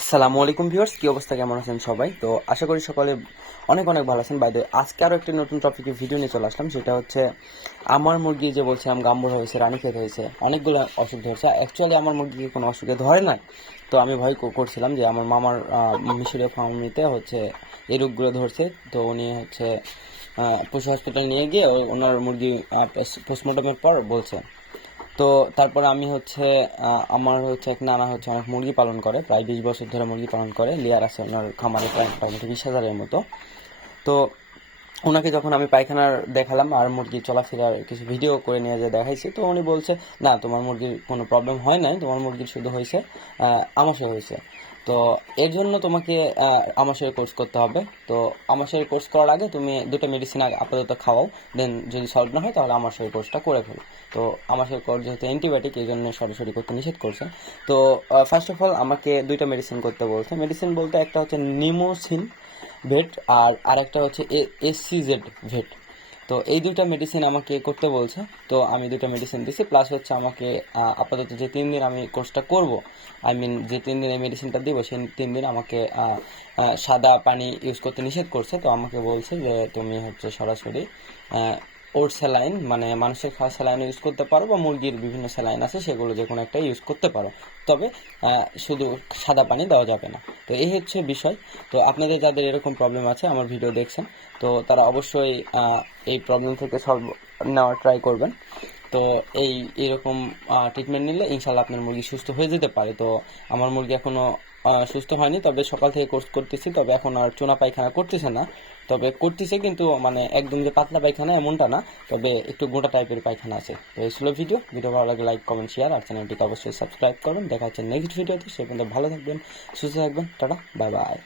আসসালামু আলাইকুম ভিউয়ার্স, কি অবস্থা, কেমন আছেন সবাই? তো আশা করি সকলে অনেক অনেক ভালো আছেন। বাই দ্য ওয়ে, আজকে আরও একটি নতুন টপিকে ভিডিও নিয়ে চলে আসলাম। সেটা হচ্ছে আমার মুরগি যে বলছিলাম গাম্বর হয়েছে, রানীক্ষেত হয়েছে, অনেকগুলো অসুখ ধরছে। অ্যাকচুয়ালি আমার মুরগি কোনো অসুখে ধরে না। তো আমি ভয় করছিলাম যে আমার মামার মিশরীয় ফার্মিতে হচ্ছে এই রোগগুলো ধরছে। তো উনি হচ্ছে পশু হসপিটাল নিয়ে গিয়ে ওনার মুরগি পোস্টমর্টমের পর বলছে। তো তারপর আমি হচ্ছে আমার হচ্ছে এক নানা হচ্ছে অনেক মুরগি পালন করে, প্রায় 20 বছর ধরে মুরগি পালন করে। লেয়ার আছে ওনার খামারে প্রায় মোটামুটি 20,000-এর মতো। তো ওনাকে যখন আমি পায়খানার দেখালাম আর মুরগির চলাফেরার কিছু ভিডিও করে নিয়ে যে দেখাইছি, তো উনি বলছে না, তোমার মুরগির কোনো প্রবলেম হয় নাই, তোমার মুরগির শুধু হয়েছে আমাশয় হয়েছে। তো এর জন্য তোমাকে আমাশয়ের কোর্স করতে হবে। তো আমাশয়ের কোর্স করার আগে তুমি দুটো মেডিসিন আপাতত খাওয়াও, দেন যদি সলভ না হয় তাহলে আমাশয়ের কোর্সটা করে ফেলো। তো আমাশয়ের কোর্স যেহেতু অ্যান্টিবায়োটিক, এই জন্য সরাসরি করতে নিষেধ করছে। তো ফার্স্ট অফ অল আমাকে দুইটা মেডিসিন করতে বলছে। মেডিসিন বলতে একটা হচ্ছে নিমোসিন ভেট আর আরেকটা হচ্ছে এসসিজেড ভেট। তো এই দুইটা মেডিসিন আমাকে করতে বলছে। তো আমি দুইটা মেডিসিন দিছি, প্লাস হচ্ছে আমাকে আপাতত যে 3 দিন আমি কোর্সটা করব, আই মিন যে 3 দিন এই মেডিসিনটা দিব, সেই 3 দিন আমাকে সাদা পানি ইউজ করতে নিষেধ করছে। তো আমাকে বলছে যে তুমি হচ্ছে সরাসরি ওর স্যালাইন, মানে মানুষের খাওয়া স্যালাইন ইউজ করতে পারো, বা মুরগির বিভিন্ন স্যালাইন আছে সেগুলো যে কোনো একটা ইউজ করতে পারো, তবে শুধু সাদা পানি দেওয়া যাবে না। তো এই হচ্ছে বিষয়। তো আপনাদের যাদের এরকম প্রবলেম আছে, আমার ভিডিও দেখছেন, তো তারা অবশ্যই এই প্রবলেম থেকে সলভ নেওয়ার ট্রাই করবেন। তো এরকম ট্রিটমেন্ট নিলে ইনশাল্লাহ আপনার মুরগি সুস্থ হয়ে যেতে পারে। তো আমার মুরগি এখনো সুস্থ হয়নি, তবে সকাল থেকে কোর্স করতেছি, তবে এখন আর চুনা পায়খানা করতেছে না। তবে করতেছে কিন্তু মানে একদম যে পাতলা পায়খানা এমনটা না, তবে একটু গোটা টাইপের পায়খানা আছে। তো এই ছিল ভিডিও। ভালো লাগে লাইক, কমেন্ট, শেয়ার, আর চ্যানেলটিকে অবশ্যই সাবস্ক্রাইব করবেন। দেখা হচ্ছে নেক্সট ভিডিওতে। সে পর্যন্ত ভালো থাকবেন, সুস্থ থাকবেন। Tata, bye bye.